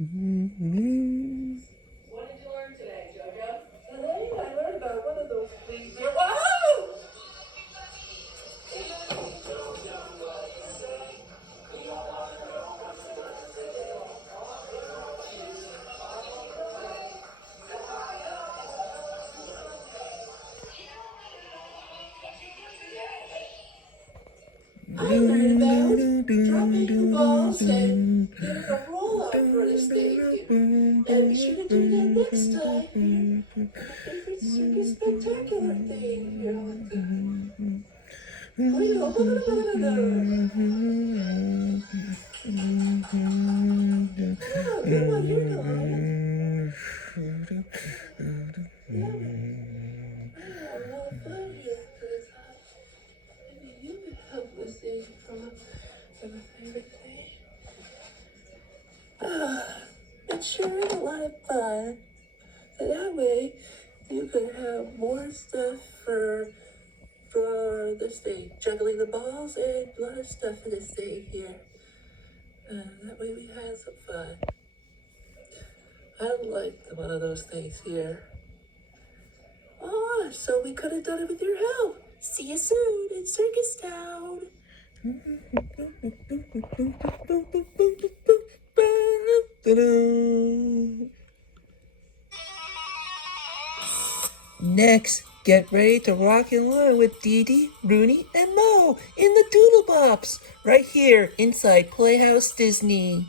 What did you learn today, JoJo? Today I learned about one of those things here. Whoa! I learned about dropping the balls and getting a roll out for the stage. And be sure to do that next time. My favorite circus spectacular thing. Oh, come on, you're going. Yeah. I have a lot of fun here, Chris. Maybe you could help with things from my favorite thing. It's sure is a lot of fun. And that way, you can have more stuff for the stage. Juggling the balls and a lot of stuff for the stage here. That way we have some fun. I like one of those things here. Oh, so we could have done it with your help. See you soon in Circus Town. Next, get ready to rock and learn with Dee Dee, Rooney, and Mo in the Doodle Bops, right here inside Playhouse Disney.